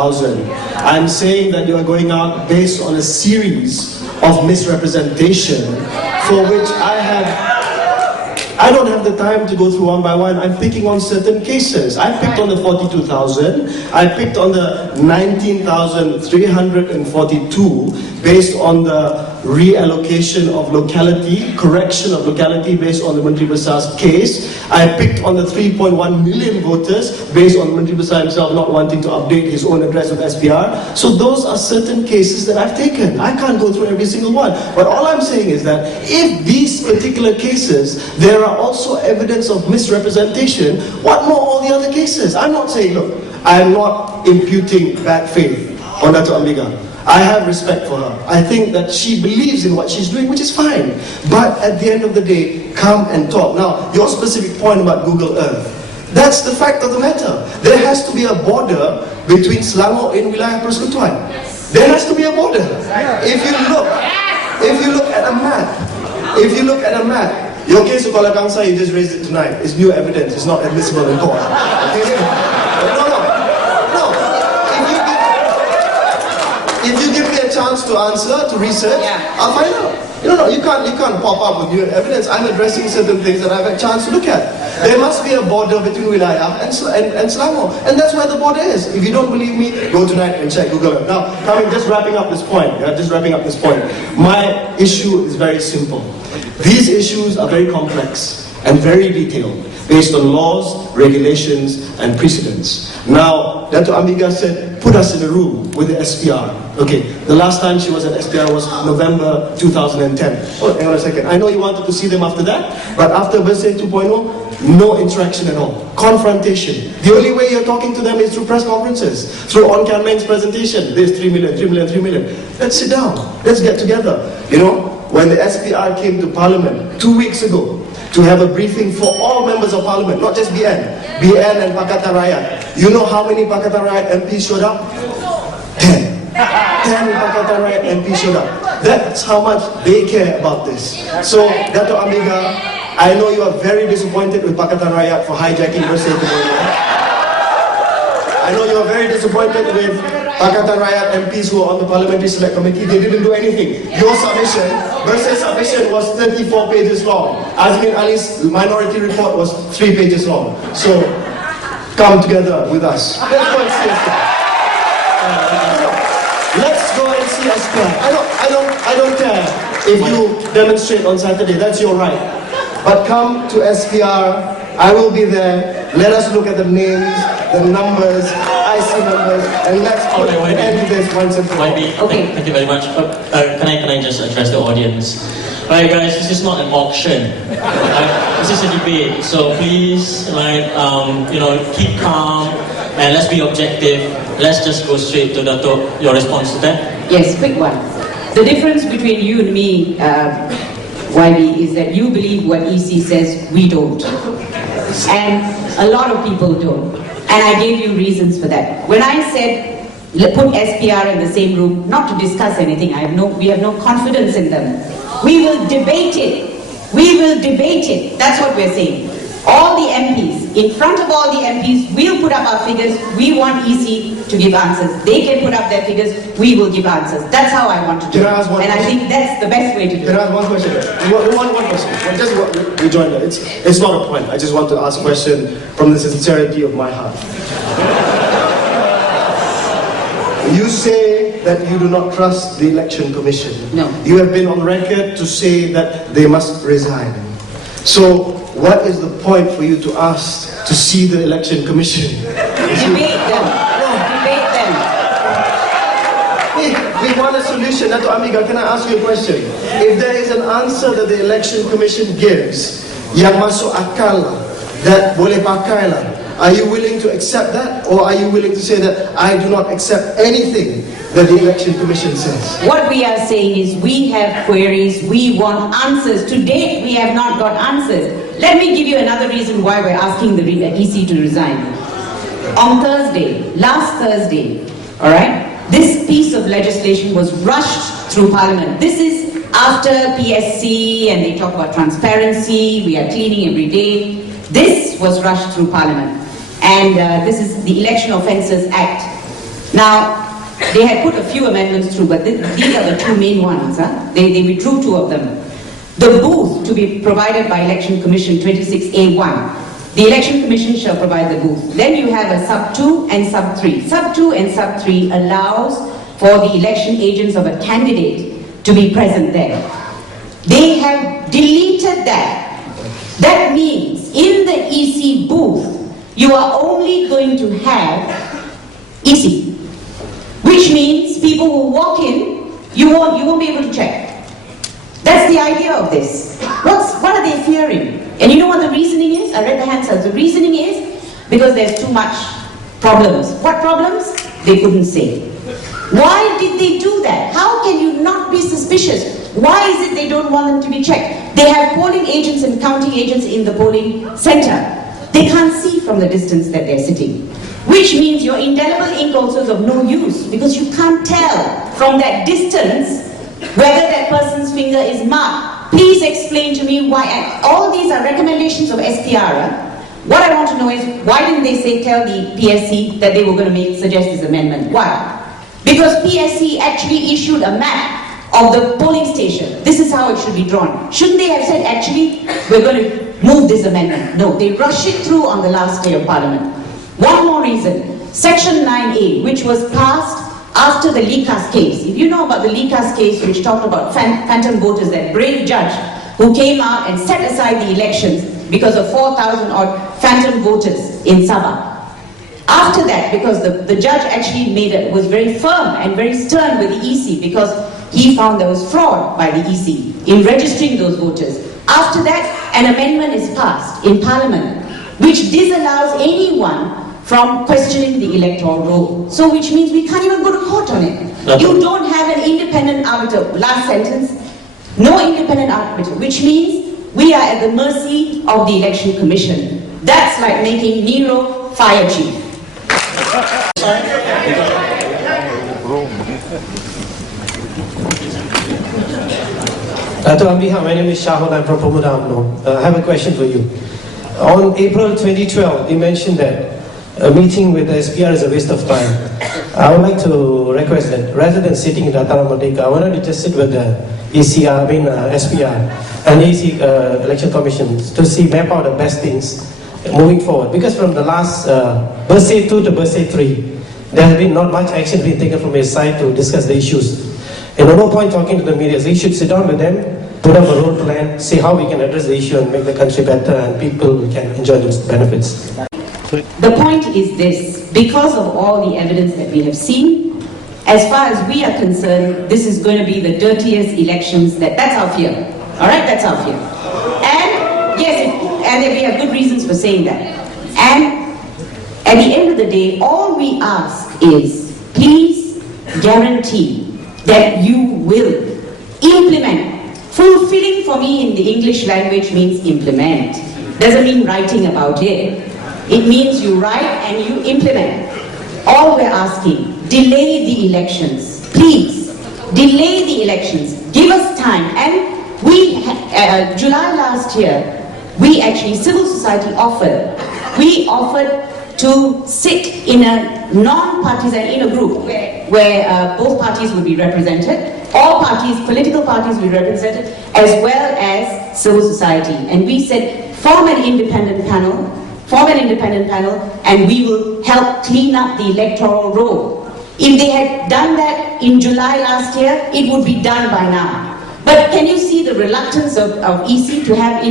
I'm saying that you are going out based on a series of misrepresentation for which I don't have the time to go through one by one. I'm picking on certain cases. I picked on the 42,000. I picked on the 19,342 based on the reallocation of locality, correction of locality based on the Menteri Besar's case. I picked on the 3.1 million voters based on Menteri Besar himself not wanting to update his own address with SPR. So those are certain cases that I've taken. I can't go through every single one. But all I'm saying is that if these particular cases, there are also evidence of misrepresentation, what more all the other cases? I'm not saying, look, I'm not imputing bad faith on Dato' Ambiga. I have respect for her. I think that she believes in what she's doing, which is fine. But at the end of the day, come and talk. Now, your specific point about Google Earth, that's the fact of the matter. There has to be a border between Selangor and Wilayah Persekutuan. There has to be a border. If you look at a map, your case of Kuala Kangsar, you just raised it tonight. It's new evidence. It's not admissible in court. No. If you give me a chance to answer, to research, I'll find out. You can't pop up with new evidence. I'm addressing certain things that I've had a chance to look at. There must be a border between Wilayah and Selangor, and that's where the border is. If you don't believe me, go tonight and check Google Earth. Now, just wrapping up this point. My issue is very simple. These issues are very complex and very detailed, based on laws, regulations, and precedents. Now, Dato' Ambiga said, put us in a room with the SPR. Okay, the last time she was at SPR was November 2010. Oh, hang on a second. I know you wanted to see them after that, but after Bersih 2.0, no interaction at all. Confrontation. The only way you're talking to them is through press conferences, through On-Cam Meng's presentation. There's 3 million. Let's sit down. Let's get together. When the SPR came to Parliament 2 weeks ago, to have a briefing for all members of Parliament, not just BN and Pakatan Rakyat. You know how many Pakatan Rakyat MPs showed up? 10 Pakatan Rakyat MPs showed up. That's how much they care about this. So, Dato' Ambiga, I know you are very disappointed with Pakatan Rakyat for hijacking Bersih 2.0. I know you are very disappointed with Pakatan Rakyat MPs who are on the Parliamentary Select Committee. They didn't do anything. Your submission, Bersih's submission was 34 pages long. Azmin Ali's minority report was 3 pages long. So, come together with us. Let's go and see SPR. Let's go and see SPR. I don't care if you demonstrate on Saturday. That's your right. But come to SPR. I will be there. Let us look at the names, the numbers, IC numbers, and let's put an end to this once and for all. Okay. Thank you very much. Can I just address the audience? Right, guys, this is not an auction. This is a debate. So please, keep calm and let's be objective. Let's just go straight to your response to that. Yes, quick one. The difference between you and me, YB, is that you believe what EC says, we don't. And a lot of people don't. And I gave you reasons for that. When I said, put SPR in the same room, not to discuss anything, we have no confidence in them. We will debate it. That's what we're saying. All the MPs, in front of all the MPs, we'll put up our figures. We want EC to give answers. They can put up their figures. We will give answers. That's how I want to do it. And I think that's the best way to do it. Can I ask one question? One question. Just rejoin that. It's not a point. I just want to ask a question from the sincerity of my heart. You say that you do not trust the Election Commission. No. You have been on record to say that they must resign. So, what is the point for you to ask to see the Election Commission? Debate them. Debate them. We want a solution. Dato' Ambiga, can I ask you a question? If there is an answer that the Election Commission gives, yang masuk akal lah, that boleh pakai lah, are you willing to accept that? Or are you willing to say that I do not accept anything that the Election Commission says? What we are saying is we have queries, we want answers. To date, we have not got answers. Let me give you another reason why we're asking the EC to resign. On Thursday, last Thursday, all right, this piece of legislation was rushed through Parliament. This is after PSC and they talk about transparency, we are cleaning every day. This was rushed through Parliament. And this is the Election Offences Act. Now, they had put a few amendments through, but these are the two main ones. They withdrew two of them. The booth to be provided by Election Commission 26A1. The Election Commission shall provide the booth. Then you have a sub 2 and sub 3. Sub 2 and sub 3 allows for the election agents of a candidate to be present there. They have deleted that. That means in the EC booth, you are only going to have EC. Which means people who walk in, you won't be able to check. That's the idea of this. What are they fearing? And you know what the reasoning is? I read the answers. The reasoning is because there's too much problems. What problems? They couldn't say. Why did they do that? How can you not be suspicious? Why is it they don't want them to be checked? They have polling agents and counting agents in the polling center. They can't see from the distance that they're sitting. Which means your indelible ink also is of no use because you can't tell from that distance whether that person's finger is marked. Please explain to me why. And all these are recommendations of SPR. What I want to know is why didn't they tell the PSC that they were going to suggest this amendment? Why? Because PSC actually issued a map of the polling station. This is how it should be drawn. Shouldn't they have said, actually, we're going to move this amendment? No, they rushed it through on the last day of Parliament. One more reason. Section 9A, which was passed after the Likas case. If you know about the Likas case, which talked about phantom voters, that brave judge who came out and set aside the elections because of 4,000 odd phantom voters in Sabah. After that, because the judge actually was very firm and very stern with the EC because he found there was fraud by the EC in registering those voters. After that, an amendment is passed in Parliament which disallows anyone from questioning the electoral roll. So which means we can't even go to court on it. You don't have an independent arbiter. Last sentence. No independent arbiter, which means we are at the mercy of the Election Commission. That's like making Nero fire chief. Dato' Ambiha, my name is Shahul, I'm from Pemuda UMNO. I have a question for you. On April 2012, you mentioned that a meeting with the SPR is a waste of time. I would like to request that rather than sitting in Dataran Merdeka, I wanted to just sit with the SPR and EC Election Commission to map out the best things moving forward. Because from the last Bersih 2 to Bersih 3, there has been not much action being taken from his side to discuss the issues. And no point talking to the media. So you should sit down with them, put up a road plan, see how we can address the issue and make the country better and people can enjoy those benefits. The point is this, because of all the evidence that we have seen, as far as we are concerned, this is going to be the dirtiest elections, that's our fear. Alright, that's our fear. And yes, and we have good reasons for saying that. And at the end of the day, all we ask is, please guarantee that you will implement. Fulfilling for me in the English language means implement. Doesn't mean writing about it. It means you write and you implement. All we're asking, delay the elections. Please, delay the elections. Give us time. And we, July last year, we actually, civil society offered to sit in a non-partisan, in a group where both parties would be represented, all parties, political parties will be represented, as well as civil society. And we said, form an independent panel, and we will help clean up the electoral roll. If they had done that in July last year, it would be done by now. But can you see the reluctance of EC to have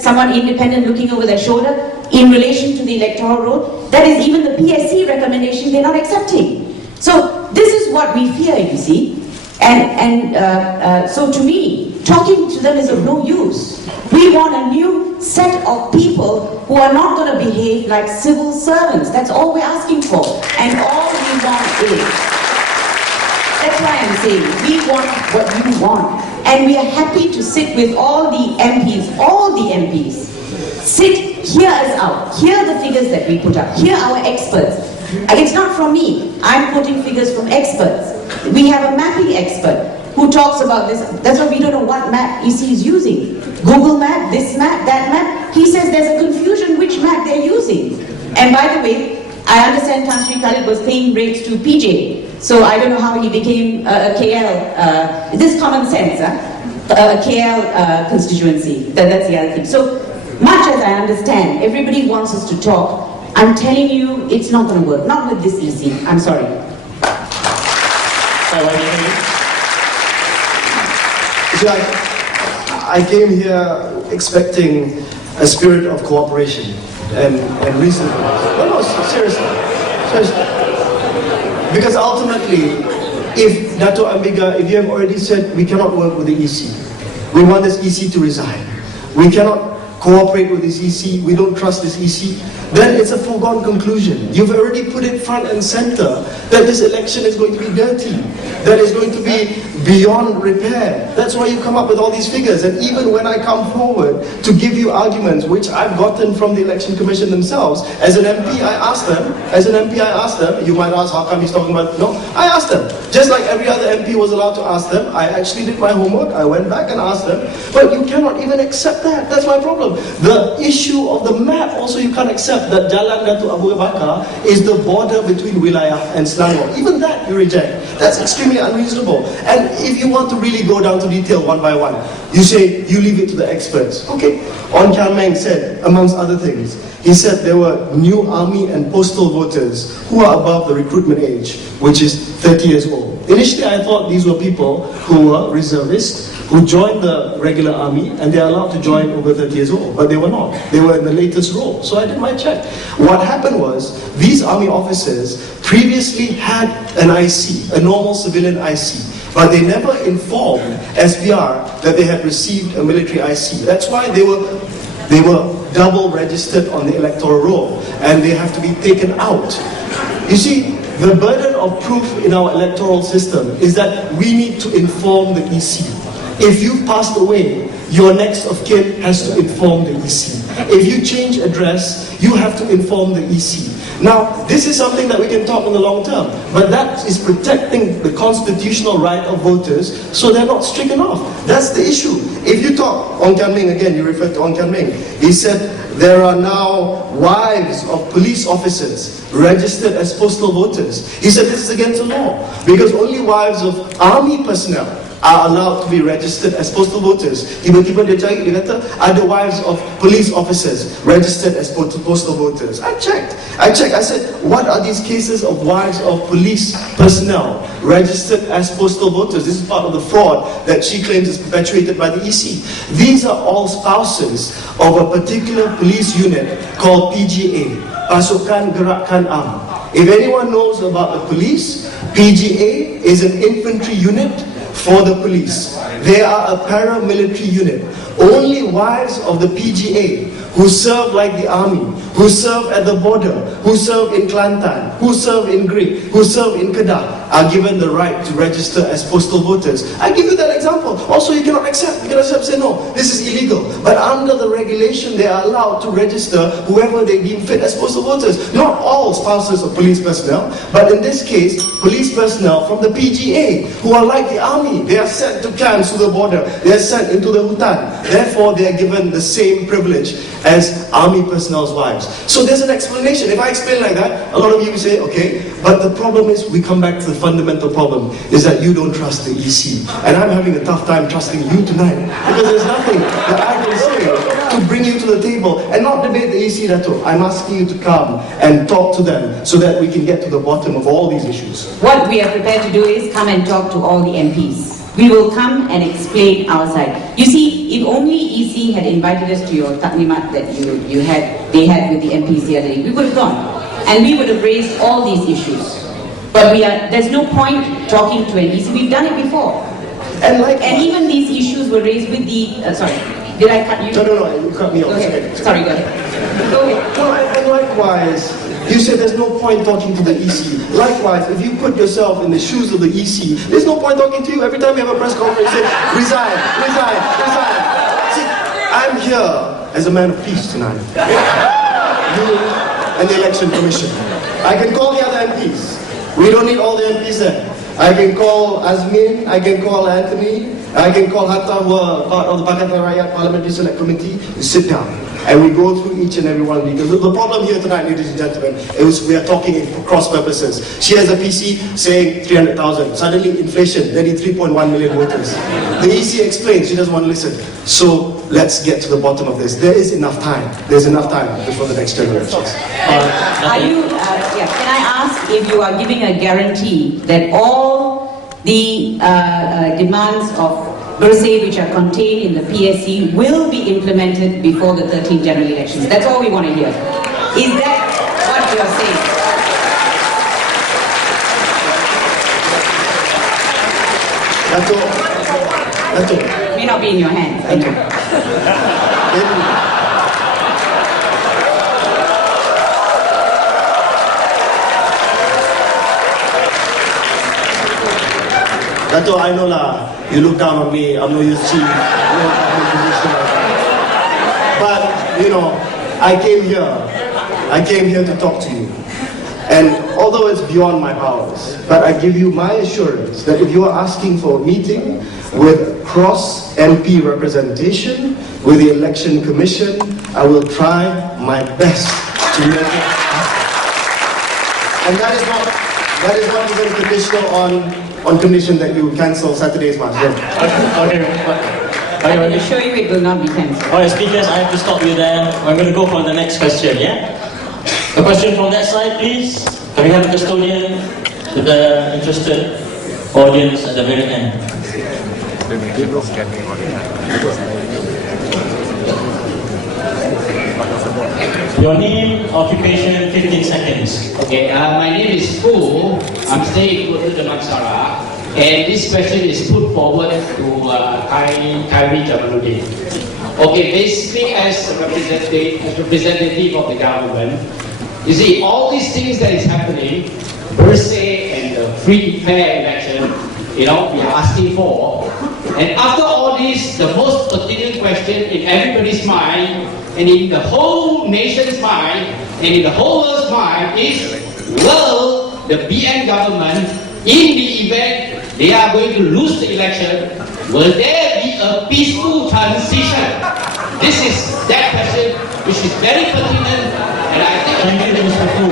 someone independent looking over their shoulder in relation to the electoral roll? That is even the PSC recommendation they're not accepting. So this is what we fear, you see. So to me, talking to them is of no use. We want a new set of people who are not going to behave like civil servants. That's all we're asking for. And all we want is, that's why I'm saying, we want what you want. And we are happy to sit with all the MPs, sit, hear us out, hear the figures that we put up, hear our experts. It's not from me, I'm putting figures from experts. We have a mapping expert who talks about this. That's why we don't know what map EC is using. Google map, this map, that map. He says there's a confusion which map they're using. And by the way, I understand Tan Sri Khalid was paying rates to PJ, so I don't know how he became a KL. This is common sense, a KL constituency. That's the other thing. So much as I understand, everybody wants us to talk. I'm telling you, it's not going to work. Not with this EC. I'm sorry. See, I came here expecting a spirit of cooperation and reasonableness. No, seriously. Because ultimately, if Dato' Ambika, if you have already said we cannot work with the EC, we want this EC to resign, we cannot cooperate with this EC, we don't trust this EC, then it's a foregone conclusion. You've already put it front and center that this election is going to be dirty, that it's going to be beyond repair. That's why you come up with all these figures. And even when I come forward to give you arguments, which I've gotten from the Election Commission themselves, as an MP I asked them, you might ask how come he's talking about, no, I asked them. Just like every other MP was allowed to ask them, I actually did my homework, I went back and asked them, but you cannot even accept that. That's my problem. The issue of the map also you can't accept, that Jalan Datuk Abu Bakar is the border between Wilayah and Selangor. Even that you reject. That's extremely unreasonable. And if you want to really go down to detail one by one, you say you leave it to the experts. Okay. On Kian Meng said, amongst other things, he said there were new army and postal voters who are above the recruitment age, which is 30 years old. Initially I thought these were people who were reservists, who joined the regular army, and they are allowed to join over 30 years old, but they were not. They were in the latest role. So I did my check. What happened was, these army officers previously had an IC, a normal civilian IC, but they never informed SPR that they had received a military IC. That's why they were double registered on the electoral roll, and they have to be taken out. You see, the burden of proof in our electoral system is that we need to inform the EC. If you've passed away, your next of kin has to inform the EC. If you change address, you have to inform the EC. Now, this is something that we can talk in the long term, but that is protecting the constitutional right of voters so they're not stricken off. That's the issue. If you talk, Ong Kian Meng again, you referred to Ong Kian Meng, he said there are now wives of police officers registered as postal voters. He said this is against the law because only wives of army personnel are allowed to be registered as postal voters. Tiba-tiba dia cari, dia kata ada wives of police officers registered as postal voters. I checked. I said, what are these cases of wives of police personnel registered as postal voters? This is part of the fraud that she claims is perpetuated by the EC. These are all spouses of a particular police unit called PGA, Pasukan Gerakan Am. If anyone knows about the police, PGA is an infantry unit for the police. They are a paramilitary unit. Only wives of the PGA who serve like the army, who serve at the border, who serve in Kelantan, who serve in Greek, who serve in Kedah are given the right to register as postal voters. I give you that example. Also, you cannot accept. You cannot say no, this is illegal. But under the regulation, they are allowed to register whoever they deem fit as postal voters. Not all spouses of police personnel, but in this case, police personnel from the PGA who are like the army. They are sent to camps to the border. They are sent into the hutan. Therefore, they are given the same privilege as army personnel's wives. So there's an explanation. If I explain like that, a lot of you will say, okay, but the problem is, we come back to the fundamental problem, is that you don't trust the EC. And I'm having a tough time trusting you tonight, because there's nothing that I can say to bring you to the table and not debate the EC, Dato'. I'm asking you to come and talk to them so that we can get to the bottom of all these issues. What we are prepared to do is come and talk to all the MPs. We will come and explain our side. You see, if only EC had invited us to your taklimat that they had with the MPs the other day, we would have gone. And we would have raised all these issues. But there's no point talking to an EC. We've done it before. And even these issues were raised with the, sorry, did I cut you? No, you cut me off. Go ahead. Sorry, go ahead. Go ahead. No, and likewise, you say there's no point talking to the EC. Likewise, if you put yourself in the shoes of the EC, there's no point talking to you. Every time you have a press conference, you say, resign. See, I'm here as a man of peace tonight. You and the Election Commission. I can call the other MPs. We don't need all the MPs there. I can call Azmin, I can call Anthony, I can call Hatta, who are part of the Pakatan Rakyat Parliamentary Select Committee. You sit down. And we go through each and every one, because the problem here tonight, ladies and gentlemen, is we are talking in cross purposes. She has a PC saying 300,000. Suddenly inflation, nearly 3.1 million voters. The EC explains, she doesn't want to listen. So let's get to the bottom of this. There is enough time. There's enough time before the next general elections. Are you, can I ask if you are giving a guarantee that all the demands of Bersih which are contained in the PSC will be implemented before the 13th general elections? That's all we want to hear. Is that what you are saying? Dato'. May not be in your hands. Thank you. Dato', I know lah, you look down on me, I'm no use chief, but, you know, I came here to talk to you. And although it's beyond my powers, but I give you my assurance that if you are asking for a meeting with cross-MP representation, with the Election Commission, I will try my best to make it happen. And that is not even conditional on condition that you cancel Saturday's march. Okay. I can assure you it will not be cancelled. Alright, speakers, I have to stop you there. We're going to go for the next question, yeah? A question from that side, please. Can we have a custodian to the interested audience at the very end? Your name, occupation, 15 seconds. Okay, my name is Fu. I'm staying in Kota Damansara, and this question is put forward to Khairi Jamaluddin. Okay, basically as a representative of the government, you see all these things that is happening, Bersih and the free fair election, we are asking for. And after all this, the most pertinent question in everybody's mind, and in the whole nation's mind, and in the whole world's mind is, will the BN government, in the event they are going to lose the election, will there be a peaceful transition? This is that question which is very pertinent, and I think... Thank you, Mr. Fu.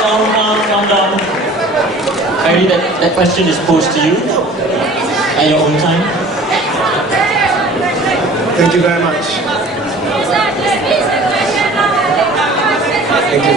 Alright, calm down. Khairi, that question is posed to you at your own time. Thank you very much. Thank you.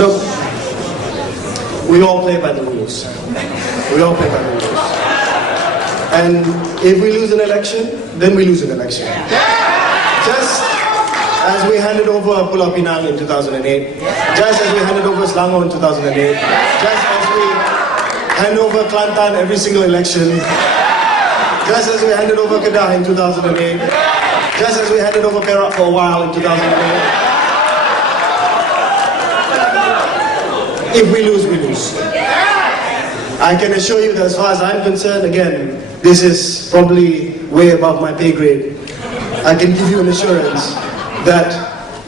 Look, we all play by the rules. We all play by the rules. And if we lose an election, then we lose an election. Just as we handed over Pulau Pinang in 2008, just as we handed over Selangor in 2008, just as we hand over Kelantan every single election, just as we handed over Kedah in 2008, just as we handed over Perak for a while in 2008. If we lose, we lose. I can assure you that as far as I'm concerned, again, this is probably way above my pay grade. I can give you an assurance that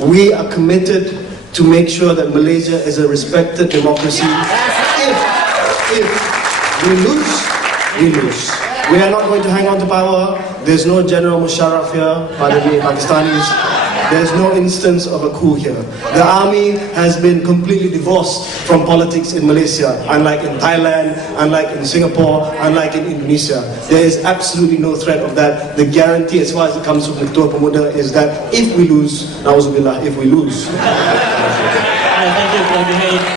we are committed to make sure that Malaysia is a respected democracy. If we lose, we lose. We are not going to hang on to power. There's no General Musharraf here, pardon me, Pakistanis. There's no instance of a coup here. The army has been completely divorced from politics in Malaysia, unlike in Thailand, unlike in Singapore, unlike in Indonesia. There is absolutely no threat of that. The guarantee as far as it comes from the Ketua Pemuda is that if we lose, na'udzubillah, if we lose,